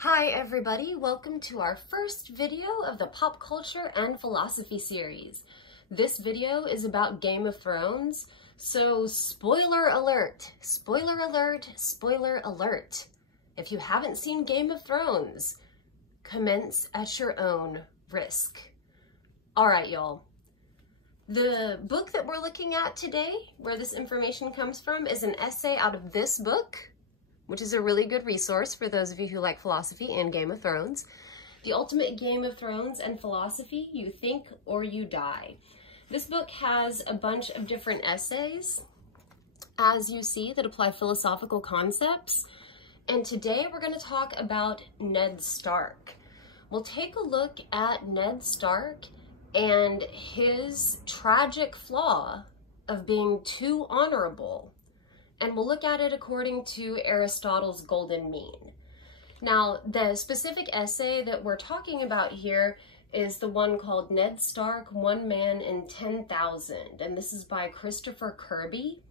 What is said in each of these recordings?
Hi everybody, welcome to our first video of the pop culture and philosophy series. This video is about Game of Thrones, so spoiler alert, spoiler alert, spoiler alert. If you haven't seen Game of Thrones, commence at your own risk. All right, y'all. The book that we're looking at today, where this information comes from, is an essay out of this book, which is a really good resource for those of you who like philosophy and Game of Thrones. The Ultimate Game of Thrones and Philosophy, You Think or You Die. This book has a bunch of different essays, as you see, that apply philosophical concepts. And today we're going to talk about Ned Stark. We'll take a look at Ned Stark and his tragic flaw of being too honorable. And we'll look at it according to Aristotle's golden mean. Now, the specific essay that we're talking about here is the one called Ned Stark, One Man in 10,000, and this is by Christopher Kirby.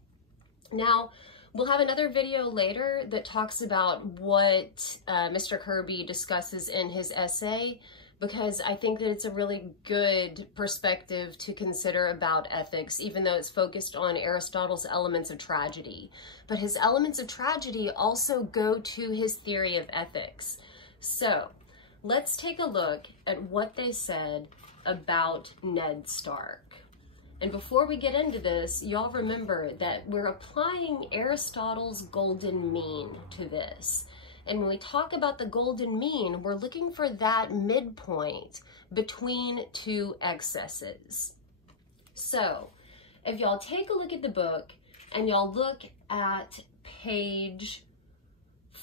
Now, we'll have another video later that talks about what Mr. Kirby discusses in his essay, because I think that it's a really good perspective to consider about ethics, even though it's focused on Aristotle's elements of tragedy. But his elements of tragedy also go to his theory of ethics. So let's take a look at what they said about Ned Stark. And before we get into this, y'all remember that we're applying Aristotle's golden mean to this. And when we talk about the golden mean, we're looking for that midpoint between two excesses. So if y'all take a look at the book and y'all look at page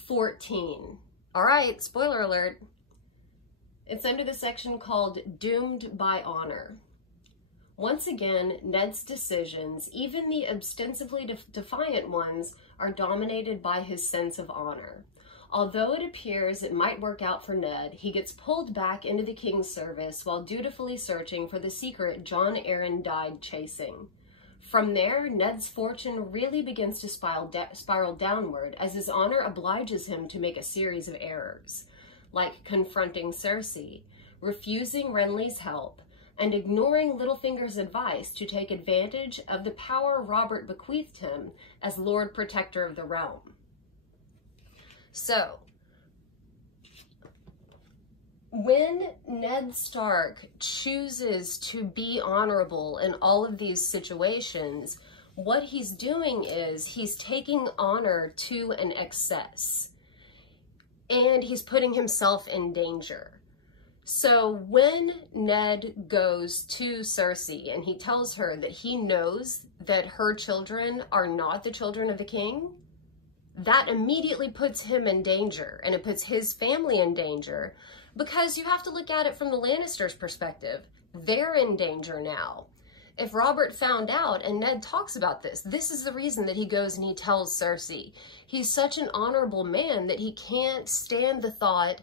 14. All right, spoiler alert. It's under the section called Doomed by Honor. Once again, Ned's decisions, even the ostensibly defiant ones, are dominated by his sense of honor. Although it appears it might work out for Ned, he gets pulled back into the king's service while dutifully searching for the secret Jon Arryn died chasing. From there, Ned's fortune really begins to spiral downward as his honor obliges him to make a series of errors, like confronting Cersei, refusing Renly's help, and ignoring Littlefinger's advice to take advantage of the power Robert bequeathed him as Lord Protector of the Realm. So, when Ned Stark chooses to be honorable in all of these situations, what he's doing is he's taking honor to an excess, and he's putting himself in danger. So when Ned goes to Cersei and he tells her that he knows that her children are not the children of the king, that immediately puts him in danger, and it puts his family in danger, because you have to look at it from the Lannisters' perspective. They're in danger now. If Robert found out, and Ned talks about this, this is the reason that he goes and he tells Cersei. He's such an honorable man that he can't stand the thought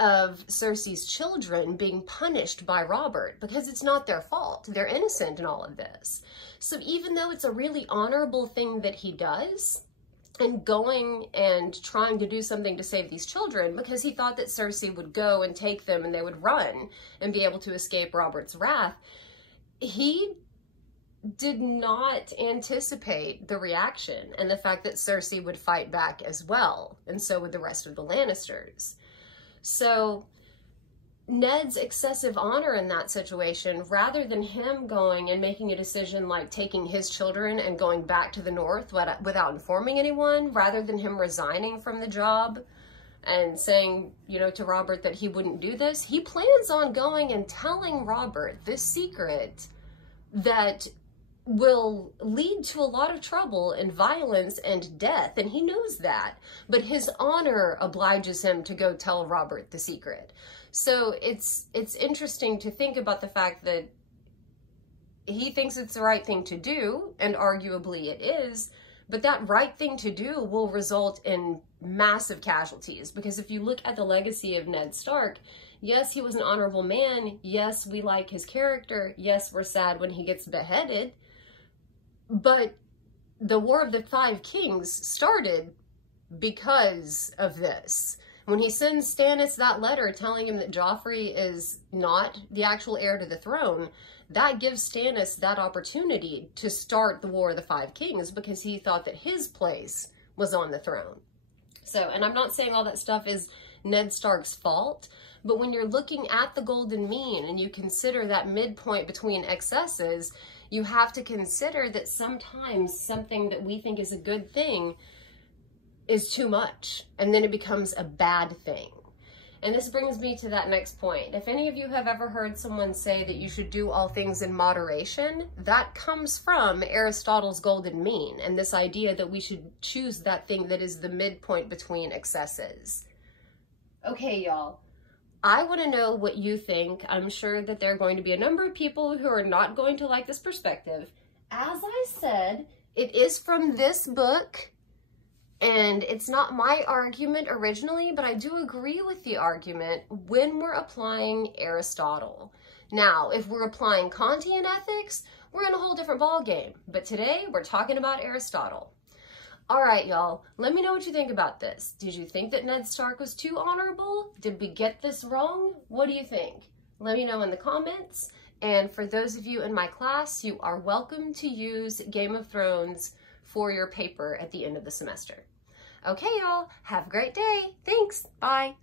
of Cersei's children being punished by Robert, because it's not their fault. They're innocent in all of this. So even though it's a really honorable thing that he does, and going and trying to do something to save these children, because he thought that Cersei would go and take them and they would run and be able to escape Robert's wrath, he did not anticipate the reaction and the fact that Cersei would fight back as well, and so would the rest of the Lannisters. So Ned's excessive honor in that situation, rather than him going and making a decision like taking his children and going back to the north without informing anyone, rather than him resigning from the job and saying, you know, to Robert that he wouldn't do this, he plans on going and telling Robert this secret that will lead to a lot of trouble and violence and death, and he knows that, but his honor obliges him to go tell Robert the secret. So it's interesting to think about the fact that he thinks it's the right thing to do, and arguably it is, but that right thing to do will result in massive casualties, because if you look at the legacy of Ned Stark, yes, he was an honorable man, yes, we like his character, yes, we're sad when he gets beheaded, but the War of the Five Kings started because of this. When he sends Stannis that letter telling him that Joffrey is not the actual heir to the throne, that gives Stannis that opportunity to start the War of the Five Kings because he thought that his place was on the throne. So, and I'm not saying all that stuff is Ned Stark's fault, but when you're looking at the golden mean and you consider that midpoint between excesses, you have to consider that sometimes something that we think is a good thing is too much, and then it becomes a bad thing. And this brings me to that next point. If any of you have ever heard someone say that you should do all things in moderation, that comes from Aristotle's golden mean and this idea that we should choose that thing that is the midpoint between excesses. Okay, y'all. I want to know what you think. I'm sure that there are going to be a number of people who are not going to like this perspective. As I said, it is from this book. And it's not my argument originally, but I do agree with the argument when we're applying Aristotle. Now, if we're applying Kantian ethics, we're in a whole different ballgame. But today, we're talking about Aristotle. All right, y'all, let me know what you think about this. Did you think that Ned Stark was too honorable? Did we get this wrong? What do you think? Let me know in the comments. And for those of you in my class, you are welcome to use Game of Thrones for your paper at the end of the semester. Okay, y'all, have a great day. Thanks. Bye.